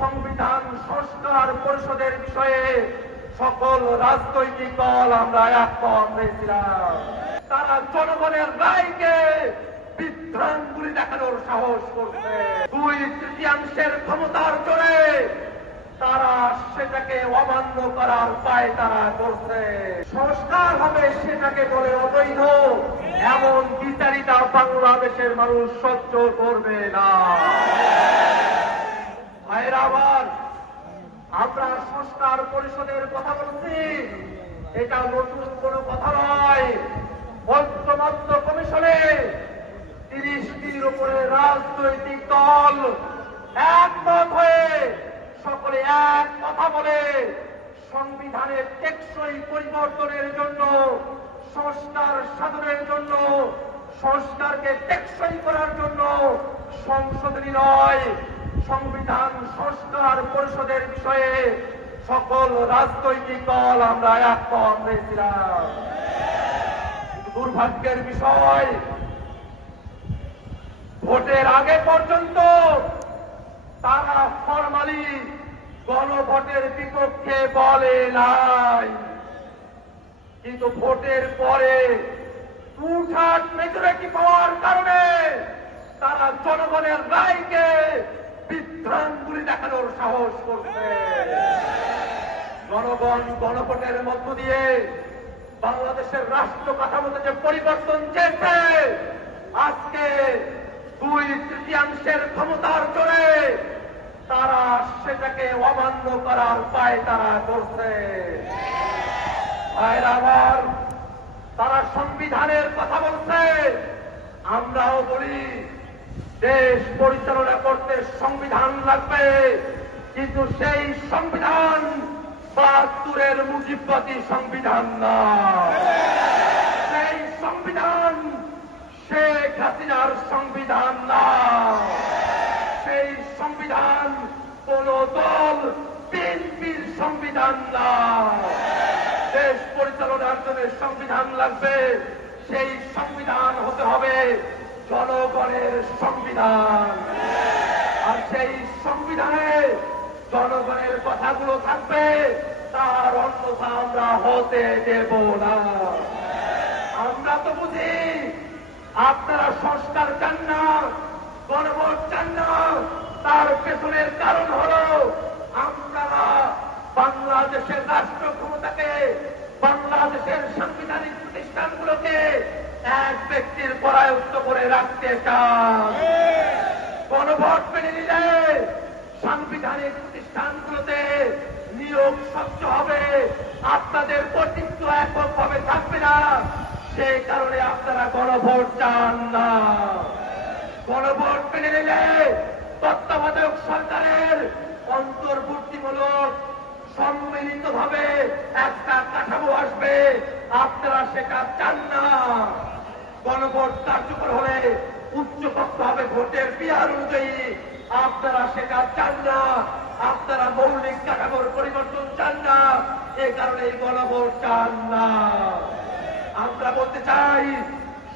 সংবিধান সংস্কার পরিষদের বিষয়ে সকল রাজনৈতিক দল আমরা একমত হয়েছিলাম। তারা জনগণের রায়কে বিভ্রান্তি দেখানোর সাহস করছে। 2/3 ক্ষমতার জোরে তারা সেটাকে অমান্য করার উপায় তারা করছে। সংস্কার হবে সেটাকে বলে অবৈধ, এমন বিচারিতা বাংলাদেশের মানুষ সহ্য করবে না। ভাইরা আমার, আমরা সংস্কার পরিষদের কথা বলছি, এটা নতুন কোন কথা নয়। ঐক্যমত্য কমিশনে 30টির উপরে রাজনৈতিক দল একমত হয়ে সকলে এক কথা বলে সংবিধানের টেকসই পরিবর্তনের জন্য, সংস্কার সাধনের জন্য, সংস্কারকে টেকসই করার জন্য সংশোধনী নয়, সংবিধান সংস্কার পরিষদের বিষয়ে সকল রাজনৈতিক দল আমরা একমত হয়েছিলাম। দুর্ভাগ্যের বিষয়, ভোটের আগে পর্যন্ত তারা ফরমালি গণভোটের বিপক্ষে বলে নাই, কিন্তু ভোটের পরে 2/3 মেজরিটি পাওয়ার কারণে তারা জনগণের রায়কে বিভ্রান্তি দেখানোর সাহস করছে। জনগণ গণভোটের মধ্য দিয়ে বাংলাদেশের রাষ্ট্র কাঠামোতে যে পরিবর্তন চেয়েছে, আজকে 2/3 ক্ষমতার জোরে তারা সেটাকে অমান্য করার উপায় তারা করছে। ভাইরা আমার, তারা সংবিধানের কথা বলছে, আমরাও বলি দেশ পরিচালনা করতে সংবিধান লাগবে, কিন্তু সেই সংবিধান 72-এর মুজিববাদী সংবিধান না। সেই সংবিধান শেখ হাসিনার সংবিধান না। সেই সংবিধান কোন দল বিএনপির সংবিধান না। দেশ পরিচালনার জন্য সংবিধান লাগবে, সেই সংবিধান হতে হবে জনগণের সংবিধান। আর সেই সংবিধানে জনগণের কথাগুলো থাকবে, তার অন্যথা আমরা হতে দেব না। আমরা তো বুঝি আপনারা সংস্কার চান না, গণভোট চান না, তার পেছনের কারণ হল আপনারা বাংলাদেশের রাষ্ট্র ক্ষমতাকে, বাংলাদেশের সাংবিধানিক প্রতিষ্ঠানগুলোকে এক ব্যক্তির পরায়ত্ত করে রাখতে চান। গণভোট মেনে নিলে সাংবিধানিক প্রতিষ্ঠানগুলোতে নিয়োগ স্বচ্ছ হবে, আপনাদের কর্তৃত্ব এককভাবে থাকবে না। সেই কারণে আপনারা গণভোট চান না। গণভোট মেনে নিলে তত্ত্বাবধায়ক সরকারের অন্তর্বর্তীমূলক সম্মিলিতভাবে একটা কাঠামো আসবে, আপনারা সেটা চান না। গণভোট কার্যকর হলে উচ্চকক্ষ হবে ভোটের বিহার অনুযায়ী, আপনারা সেটা চান না। আপনারা মৌলিক কাঠামোর পরিবর্তন চান না, এ কারণে গণভোট চান না। আমরা বলতে চাই,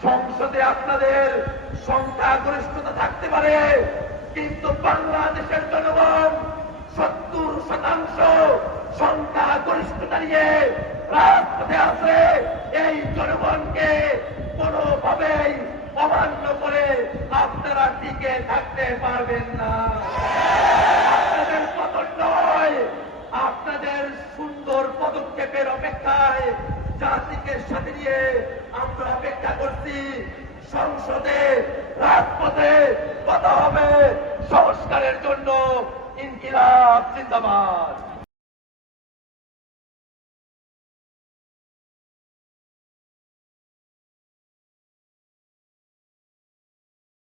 সংসদে আপনাদের সংখ্যাগরিষ্ঠতা থাকতে পারে, কিন্তু বাংলাদেশের জনগণ 70% সংখ্যাগরিষ্ঠতা নিয়ে রাজপথে আছে। এই জনগণকে কোনোভাবেই অমান্য করে আপনারা টিকে থাকতে পারবেন না। আপনাদের পতন নয়, আপনাদের সুন্দর পদক্ষেপের অপেক্ষায় জাতিকে সাথে নিয়ে আমরা অপেক্ষা করছি। সংসদে রাজপথে কথা হবে সংস্কারের জন্য। ইনকিলাব জিন্দাবাদ।